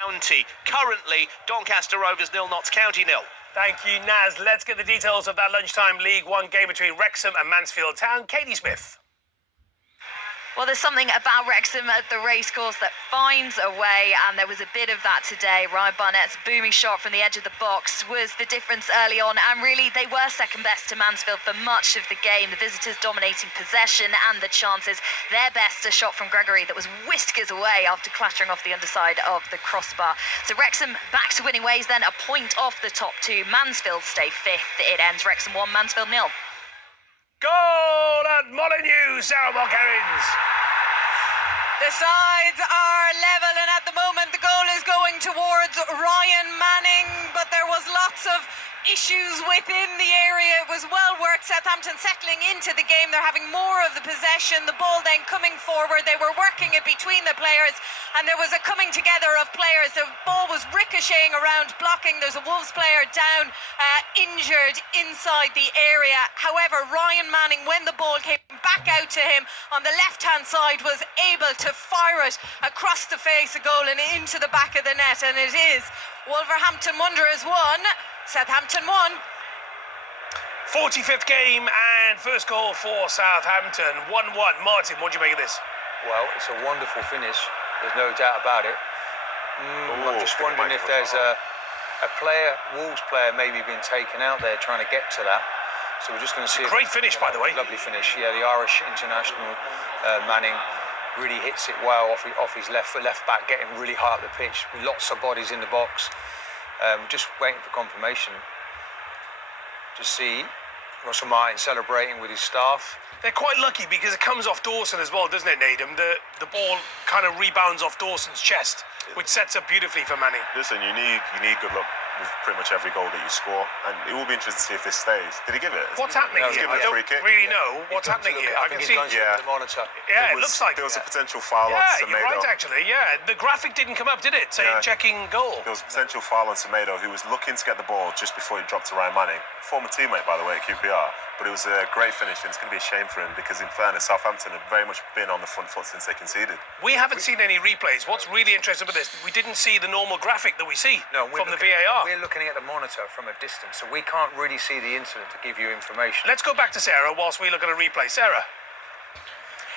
County. Currently, Doncaster Rovers 0, Notts County 0. Thank you, Naz. Let's get the details of that lunchtime League One game between Wrexham and Mansfield Town. Katie Smith. Well, there's something about Wrexham at the racecourse that finds a way, and there was a bit of that today. Ryan Barnett's booming shot from the edge of the box was the difference early on, and really they were second best to Mansfield for much of the game. The visitors dominating possession and the chances. Their best, a shot from Gregory that was whiskers away after clattering off the underside of the crossbar. So Wrexham back to winning ways then, a point off the top two. Mansfield stay fifth. It ends Wrexham 1, Mansfield 0. Goal at Molineux, Sarah Mulkerrins. The sides are level, and at the moment the goal is going towards Ryan Manning, but there was lots of issues within the area. It was well worked. Southampton settling into the game. They're having more of the possession. The ball then coming forward. They were working it between the players, and there was a coming together of players. The ball was ricocheting around, blocking. There's a Wolves player down, injured inside the area. However, Ryan Manning, when the ball came back out to him on the left-hand side, was able to fire it across the face of goal and into the back of the net. And it is Wolverhampton Wanderers 1, Southampton 1. 45th game and first goal for Southampton. 1-1. Martin, what do you make of this? Well, it's a wonderful finish. There's no doubt about it. I'm just wondering if there's a player, Wolves player, maybe been taken out there trying to get to that. So we're just going to see. Great finish, by the way. Lovely finish. Yeah, the Irish international Manning really hits it well off his left back, getting really high up the pitch. Lots of bodies in the box. Just waiting for confirmation to see Russell Martin celebrating with his staff. They're quite lucky because it comes off Dawson as well, doesn't it, Nedum? The ball kind of rebounds off Dawson's chest, which sets up beautifully for Manning. Listen, you need good luck with pretty much every goal that you score, and it will be interesting to see if this stays. Did he give it? What's happening here? I don't really know what's happening here. I can see. The monitor. Yeah, it looks like there was a potential foul on Semedo. Yeah, you're right, actually. Yeah, the graphic didn't come up, did it? Saying checking goal. There was a potential foul on Semedo, who was looking to get the ball just before it dropped to Ryan Manning, former teammate, by the way, at QPR. But it was a great finish, and it's going to be a shame for him because, in fairness, Southampton have very much been on the front foot since they conceded. We haven't seen any replays. What's really interesting about this, we didn't see the normal graphic that we see from the VAR. We're looking at the monitor from a distance, so we can't really see the incident to give you information. Let's go back to Sarah whilst we look at a replay. Sarah.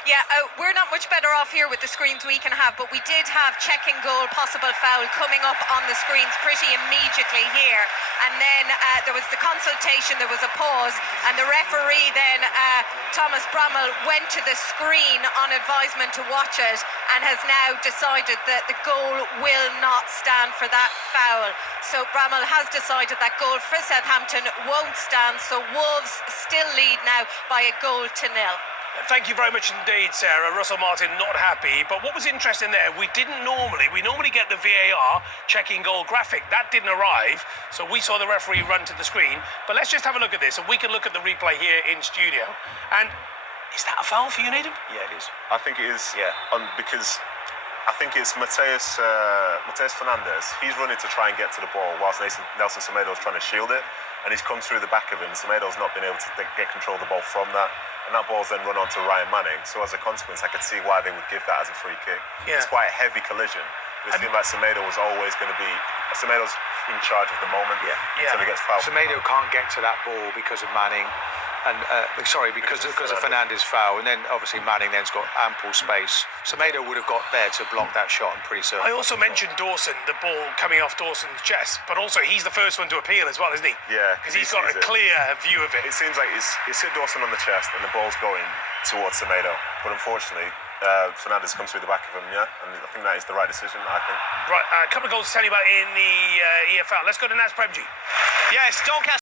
Yeah, we're not much better off here with the screens we can have, but we did have checking goal, possible foul coming up on the screens pretty immediately here. And then there was the consultation, there was a pause, and the referee then, Thomas Bramall, went to the screen on advisement to watch it and has now decided that the goal will not stand for that foul. So Bramall has decided that goal for Southampton won't stand, so Wolves still lead now by a goal to 0. Thank you very much indeed, Sarah. Russell Martin not happy, but what was interesting there, we normally get the VAR checking goal graphic. That didn't arrive, so we saw the referee run to the screen. But let's just have a look at this, and we can look at the replay here in studio. And is that a foul for you, Nedum? Yeah, it is. I think it is. Yeah. Because I think it's Mateus Fernandes. He's running to try and get to the ball whilst Nelson Semedo's trying to shield it, and he's come through the back of him. Semedo's not been able to get control of the ball from that. And that ball's then run on to Ryan Manning. So as a consequence, I could see why they would give that as a free kick. Yeah. It's quite a heavy collision. It seemed like Semedo was always going to be... Semedo's in charge of the moment until he gets fouled. Semedo can't get to that ball because of Manning. And because of Fernandes' foul, and then obviously Manning then's got ample space. Semedo would have got there to block that shot, I'm pretty certain. I also mentioned Dawson, the ball coming off Dawson's chest, but also he's the first one to appeal as well, isn't he? Yeah. Because he's got a clear view of it. It seems like it's hit Dawson on the chest and the ball's going towards Semedo. But unfortunately, Fernandes comes through the back of him, and I think that is the right decision, I think. Right, a couple of goals to tell you about in the EFL. Let's go to Naz Premji. Yes, Doncaster